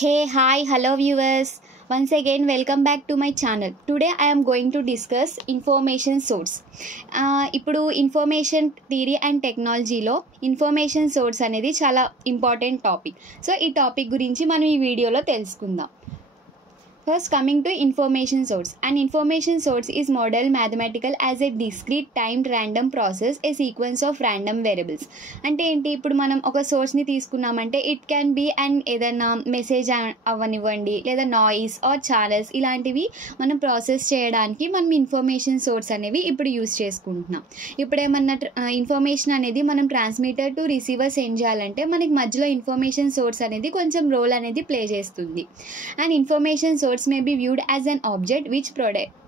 Hey, hi, hello viewers. Once again, welcome back to my channel. Today I am going to discuss information source. ఇప్పుడు information theory and టెక్నాలజీలో information source అనేది చాలా important topic. So ఈ topic గురించి మనం ఈ వీడియోలో తెలుసుకుందాం. First, coming to information source. An information source is modeled mathematical as a discrete timed random process, a sequence of random variables. అంటే ఏంటి, ఇప్పుడు మనం ఒక సోర్స్ని తీసుకున్నామంటే ఇట్ క్యాన్ బీ అండ్ ఏదైనా మెసేజ్ అవ్వనివ్వండి, లేదా నాయిస్ ఆర్ ఛానల్స్, ఇలాంటివి మనం ప్రాసెస్ చేయడానికి మనం ఇన్ఫర్మేషన్ సోర్స్ అనేవి ఇప్పుడు యూస్ చేసుకుంటున్నాం. ఇప్పుడు ఏమన్నా ఇన్ఫర్మేషన్ అనేది మనం ట్రాన్స్మిటర్ టు రిసీవర్ సెండ్ చేయాలంటే మనకి మధ్యలో ఇన్ఫర్మేషన్ సోర్స్ అనేది కొంచెం రోల్ అనేది ప్లే చేస్తుంది. And information source may be viewed as an object which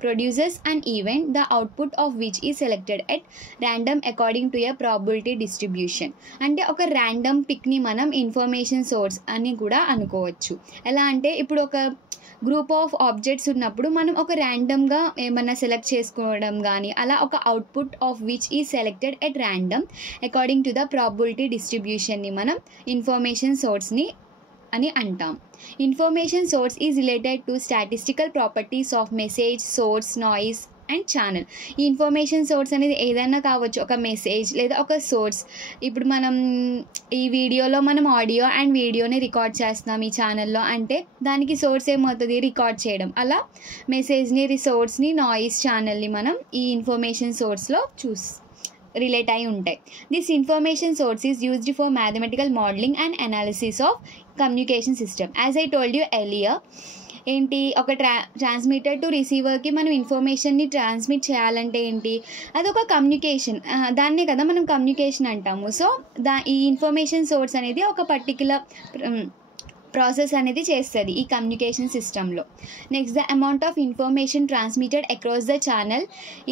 produces an event, the output of which is selected at random according to a probability distribution. అంటే ఒక random పిక్ని మనం information source అని కూడా అనుకోవచ్చు. ఎలా అంటే ఇప్పుడు ఒక గ్రూప్ ఆఫ్ ఆబ్జెక్ట్స్ ఉన్నప్పుడు మనం ఒక ర్యాండమ్గా ఏమన్నా సెలెక్ట్ చేసుకోవడం కానీ, అలా ఒక output of which is selected at random according to the probability డిస్ట్రిబ్యూషన్ని మనం ఇన్ఫర్మేషన్ సోర్స్ని అని అంటాం. Information source is related to statistical properties of message, source, noise and channel. ఈ ఇన్ఫర్మేషన్ సోర్స్ అనేది ఏదైనా కావచ్చు, ఒక మెసేజ్ లేదా ఒక సోర్స్. ఇప్పుడు మనం ఈ వీడియోలో మనం ఆడియో అండ్ వీడియోని రికార్డ్ చేస్తున్నాం ఈ ఛానల్లో, అంటే దానికి సోర్స్ ఏమవుతుంది, రికార్డ్ చేయడం. అలా మెసేజ్ని, సోర్స్ని, నాయిస్, ఛానల్ని మనం ఈ ఇన్ఫర్మేషన్ సోర్స్లో రిలేట్ అయి ఉంటాయి. This information source is used for mathematical modelling and analysis of communication system. As I told you earlier, ఏంటి, ఒక ట్రాన్స్మిటర్ టు రిసీవర్కి మనం ఇన్ఫర్మేషన్ని ట్రాన్స్మిట్ చేయాలంటే ఏంటి, అదొక కమ్యూనికేషన్. దాన్నే కదా మనం కమ్యూనికేషన్ అంటాము. సో ఈ ఇన్ఫర్మేషన్ సోర్స్ అనేది ఒక పర్టిక్యులర్ ప్రాసెస్ అనేది చేస్తుంది ఈ కమ్యూనికేషన్ సిస్టంలో. Next, the amount of information transmitted across the channel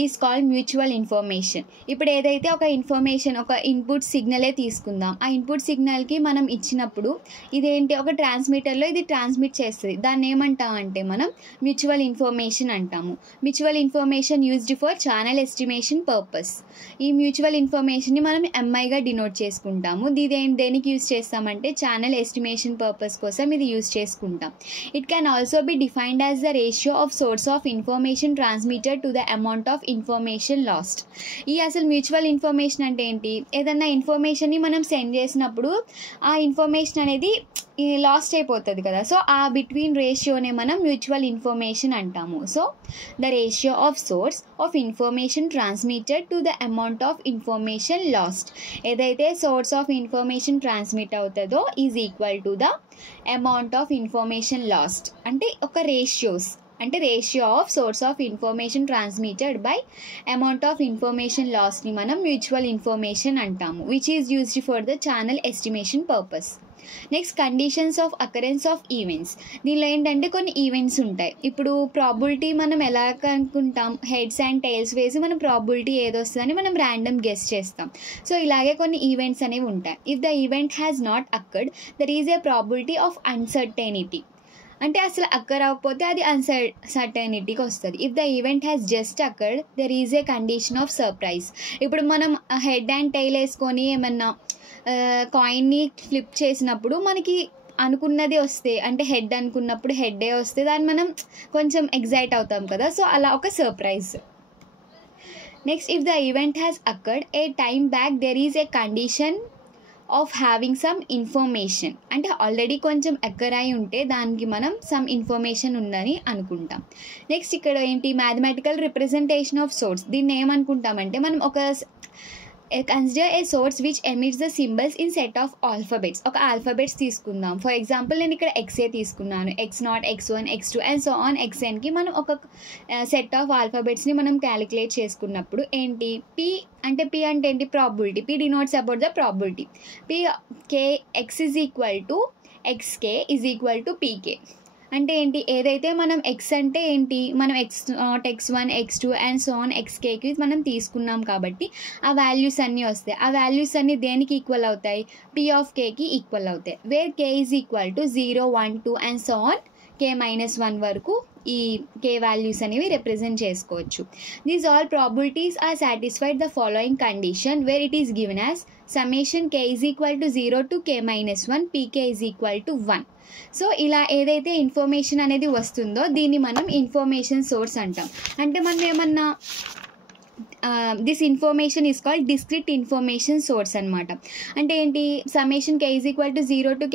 is called mutual information. ఇప్పుడు ఏదైతే ఒక ఇన్ఫర్మేషన్, ఒక ఇన్పుట్ సిగ్నలే తీసుకుందాం, ఆ ఇన్పుట్ సిగ్నల్కి మనం ఇచ్చినప్పుడు ఇదేంటి, ఒక ట్రాన్స్మిటర్లో ఇది ట్రాన్స్మిట్ చేస్తుంది. దాన్ని ఏమంటామంటే మనం మ్యూచువల్ ఇన్ఫర్మేషన్ అంటాము. Mutual information used for channel estimation purpose. ఈ మ్యూచువల్ ఇన్ఫర్మేషన్ని మనం ఎంఐగా డినోట్ చేసుకుంటాము. దేనికి యూజ్ చేస్తామంటే ఛానల్ ఎస్టిమేషన్ పర్పస్ కోసం ఇది యూజ్ చేసుకుంటాం. It can also be defined as the ratio of source of information transmitted to the amount of information last. ఈ అసలు మ్యూచువల్ ఇన్ఫర్మేషన్ అంటే ఏంటి, ఏదన్నా ఇన్ఫర్మేషన్ని మనం సెండ్ చేసినప్పుడు ఆ ఇన్ఫర్మేషన్ అనేది లాస్ట్ అయిపోతుంది కదా. సో ఆ బిట్వీన్ రేషియోనే మనం మ్యూచువల్ ఇన్ఫర్మేషన్ అంటాము. So the ratio of source of information transmitted to the amount of information lost. ఏదైతే సోర్స్ ఆఫ్ ఇన్ఫర్మేషన్ ట్రాన్స్మిట్ అవుతుందో is equal to the amount of information lost. అంటే ఒక ratio of source of information transmitted by amount of information లాస్ని మనం mutual information అంటాము, which is used for the channel estimation purpose. Next, conditions of occurrence of events. దీనిలో ఏంటంటే కొన్ని events ఉంటాయి. ఇప్పుడు ప్రాబిలిటీ మనం ఎలా కనుక్కుంటాం, హెడ్స్ అండ్ టైల్స్ వేసి మనం ప్రాబిలిటీ ఏదొస్తుందని మనం ర్యాండమ్ గెస్ చేస్తాం. సో ఇలాగే కొన్ని ఈవెంట్స్ అనేవి ఉంటాయి. If the event has not occurred, there is a probability of uncertainty. అంటే అసలు అక్కర్ అవ్వకపోతే అది అన్సర్టెనిటీకి వస్తుంది. If the event has just occurred, there is a condition of surprise. ఇప్పుడు మనం హెడ్ అండ్ టైల్ వేసుకొని ఏమన్నా కాయిన్ని ఫ్లిప్ చేసినప్పుడు మనకి అనుకున్నది వస్తే, అంటే హెడ్ అనుకున్నప్పుడు హెడ్డే వస్తే దాన్ని మనం కొంచెం ఎగ్జైట్ అవుతాం కదా. సో అలా ఒక surprise. Next, if the event has occurred A time back, there is a condition of having some information. అంటే ఆల్రెడీ కొంచెం అక్కర్ అయి ఉంటే దానికి మనం సమ్ ఇన్ఫర్మేషన్ ఉందని అనుకుంటాం. నెక్స్ట్, ఇక్కడ ఏంటి, మ్యాథమెటికల్ రిప్రజెంటేషన్ ఆఫ్ సోర్స్. దీన్ని ఏమనుకుంటామంటే మనం consider A source which emits the symbols in set of alphabets. ఒక ఆల్ఫాబెట్స్ తీసుకుందాం. ఫర్ ఎగ్జాంపుల్ నేను ఇక్కడ ఎక్స్ఏ తీసుకున్నాను, X0, X1, X2 and so on Xnకి మనం ఒక సెట్ ఆఫ్ ఆల్ఫాబెట్స్ని మనం క్యాలిక్యులేట్ చేసుకున్నప్పుడు ఏంటి, P అంటే ఏంటి, probability. P denotes about the probability. X is equal to XK is equal to PK. అంటే ఏంటి, ఏదైతే మనం X అంటే ఏంటి, మనం X0, X1, X2 and so on XKకి మనం తీసుకున్నాం కాబట్టి ఆ వాల్యూస్ అన్నీ వస్తాయి. ఆ వాల్యూస్ అన్నీ దేనికి ఈక్వల్ అవుతాయి, P ఆఫ్ Kకి ఈక్వల్ అవుతాయి. Where K is equal to 0, 1, 2 and so on K-1 వరకు ఈ K వాల్యూస్ అనేవి రిప్రజెంట్ చేసుకోవచ్చు. These all probabilities are satisfied the following condition where it is given as summation k is equal to 0 to k minus 1 pk is equal to 1. So ఇలా ఏదైతే information అనేది వస్తుందో దీన్ని మనం ఇన్ఫర్మేషన్ సోర్స్ అంటాం. అంటే మనం ఏమన్నా this information is called discrete information source అనమాట. అంటే ఏంటి, summation k is equal to 0 to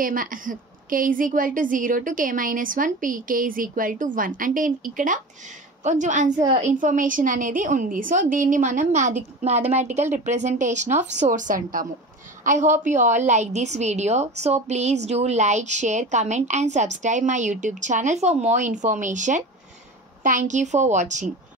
k is equal to 0 to k minus 1 pk is equal to 1. అంటే ఇక్కడ కొంచెం ఇన్ఫర్మేషన్ అనేది ఉంది. సో దీన్ని మనం మ్యాథమెటికల్ రిప్రజెంటేషన్ ఆఫ్ సోర్స్ అంటాము. I hope you all like this video. So please do like, share, comment and subscribe my YouTube channel for more information. Thank you for watching.